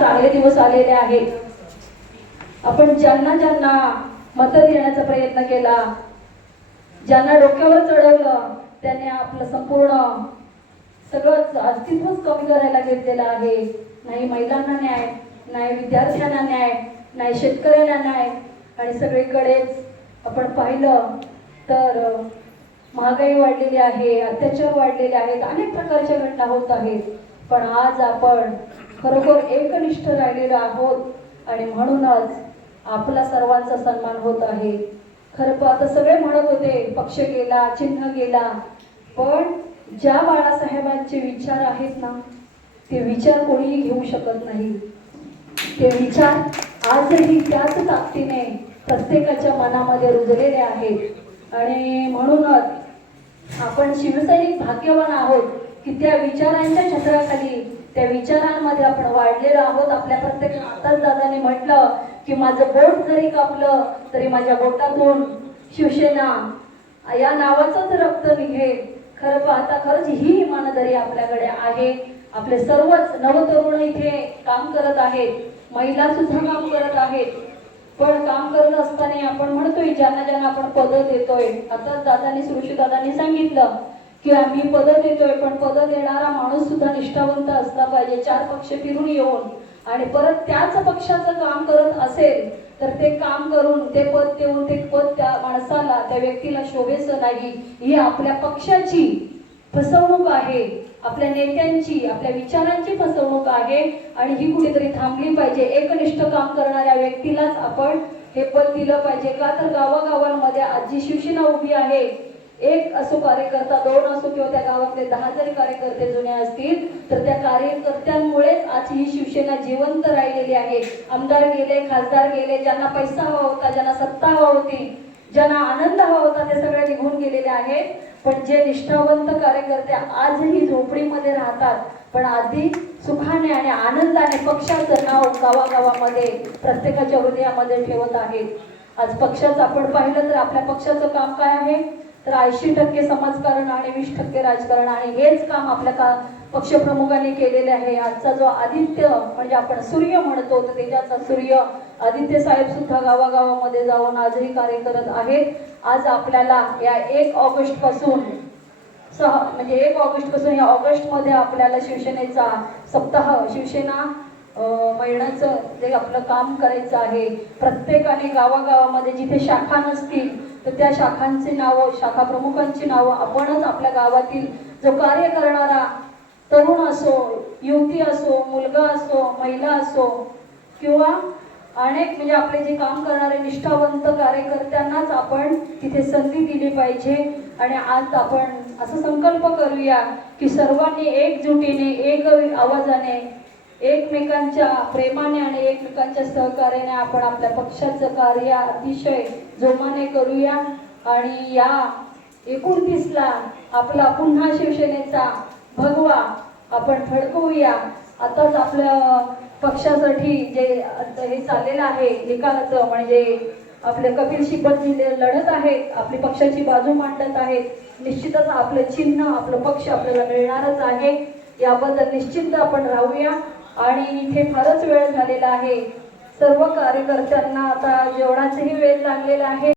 चांगले दिवस आलेले आहेत. आपण ज्यांना ज्यांना मत देण्याचा प्रयत्न केला, ज्यांना डोक्यावर चढवलं, त्याने आपलं संपूर्ण सगळं अस्तित्वच कमी करायला घेतलेलं आहे. नाही महिलांना न्याय, नाही विद्यार्थ्यांना न्याय, नाही शेतकऱ्यांना न्याय. आणि सगळीकडेच आपण पाहिलं तर महागाई वाढलेली आहे, अत्याचार वाढलेले आहेत, अनेक प्रकारच्या घटना होत आहेत. पण आज आपण खरोखर एकनिष्ठ राहिलेलो आहोत आणि म्हणूनच आपला सर्वांचा सन्मान होत आहे. खरं आता सगळे म्हणत होते पक्ष गेला, चिन्ह गेला, पण ज्या बाळासाहेबांचे विचार आहेत ना, ते विचार कोणीही घेऊ शकत नाही. ते विचार आजही त्याच ताकदीने प्रत्येकाच्या मनामध्ये रुजलेले आहेत. आणि म्हणूनच आपण शिवसैनिक भाग्यवान आहोत की त्या विचारांच्या छत्राखाली, त्या विचारांमध्ये आपण वाढलेलो आहोत. आपल्या प्रत्येक आताच दादाने म्हटलं की माझं बोट जरी कापलं तरी माझ्या बोटातून शिवसेना या नावाचंच रक्त निघेल. खरं पाहता खरंच ही इमानदारी आपल्याकडे आहे. आपले सर्वच नवतरुण इथे काम करत आहेत, महिला सुद्धा काम करत आहेत. पण काम करत असताना आपण म्हणतोय ज्यांना ज्यांना आपण पद देतोय, आता दादांनी सुरुशी दादांनी सांगितलं की आम्ही पद देतोय, पण पद देणारा माणूस सुद्धा निष्ठावंत असला पाहिजे. 4 पक्ष फिरून येऊन आणि परत त्याच पक्षाचं काम करत असेल तर ते काम करून ते पद देऊन ते पद त्या माणसाला, त्या व्यक्तीला शोभेचं नाही. ही आपल्या पक्षाची फसवणूक आहे, आपल्या नेत्यांची, आपल्या विचारांची फसवणूक आहे. आणि ही कुठेतरी थांबली पाहिजे. एकनिष्ठ काम करणाऱ्या व्यक्तीलाच आपण हे पद दिलं पाहिजे. का तर गावागावांमध्ये आज जी शिवसेना उभी आहे, 1 असो कार्यकर्ता, 2 असो किंवा त्या गावातले 10 जरी कार्यकर्ते जुने असतील तर त्या कार्यकर्त्यांमुळेच आज ही शिवसेना जिवंत राहिलेली आहे. आमदार गेले, खासदार गेले, ज्यांना पैसा हवा होता, ज्यांना सत्ता हवा होती, ज्यांना आनंद हवा होता, ते सगळे निघून गेलेले आहेत. पण जे निष्ठावंत कार्यकर्ते आजही झोपडीमध्ये राहतात, पण आधी सुखाने आणि आनंदाने पक्षाचं नाव गावागावामध्ये प्रत्येकाच्या हृदयामध्ये ठेवत आहेत. आज पक्षाचं आपण पाहिलं तर आपल्या पक्षाचं काम काय आहे तर 80% समाजकारण आणि 20% राजकारण. आणि हेच काम आपल्या पक्षप्रमुखांनी केलेले आहे. आजचा जो आदित्य म्हणजे आपण सूर्य म्हणतो, तर तेजाचा सूर्य आदित्य साहेब सुद्धा गावागावामध्ये जाऊन आजही कार्य करत आहेत. आज आपल्याला या 1 ऑगस्ट पासून म्हणजे 1 ऑगस्ट पासून या ऑगस्टमध्ये आपल्याला शिवसेनेचा सप्ताह, शिवसेना महिन्याचं जे आपलं काम करायचं आहे. प्रत्येकाने गावागावामध्ये जिथे शाखा नसतील तर त्या शाखांची नावं, शाखा प्रमुखांची नावं आपणच आपल्या गावातील जो कार्य करणारा तरुण असो, युवती असो, मुलगा असो, महिला असो किंवा अनेक म्हणजे आपले जे काम करणारे निष्ठावंत कार्यकर्त्यांनाच आपण तिथे संधी दिली पाहिजे. आणि आज आपण असं संकल्प करूया की सर्वांनी एकजुटीने, एक आवाजाने, एकमेकांच्या प्रेमाने आणि एकमेकांच्या सहकार्याने आपण आपल्या पक्षाचं कार्य अतिशय जोमाने करूया. आणि या 29ला आपला पुन्हा शिवसेनेचा भगवा आपण फडकवूया. आताच आपल्या पक्षासाठी जे हे चाललेलं आहे निकालाचं, म्हणजे आपले कपिल सिब्बल लढत आहेत, आपली पक्षाची बाजू मांडत आहेत. निश्चितच आपलं चिन्ह, आपलं पक्ष आपल्याला मिळणारच आहे. याबद्दल निश्चित आपण राहूया. आणि इथे फारच वेळ झालेला आहे. सर्व कार्यकर्त्यांना आता जेवणाचाही वेळ लागलेला आहे.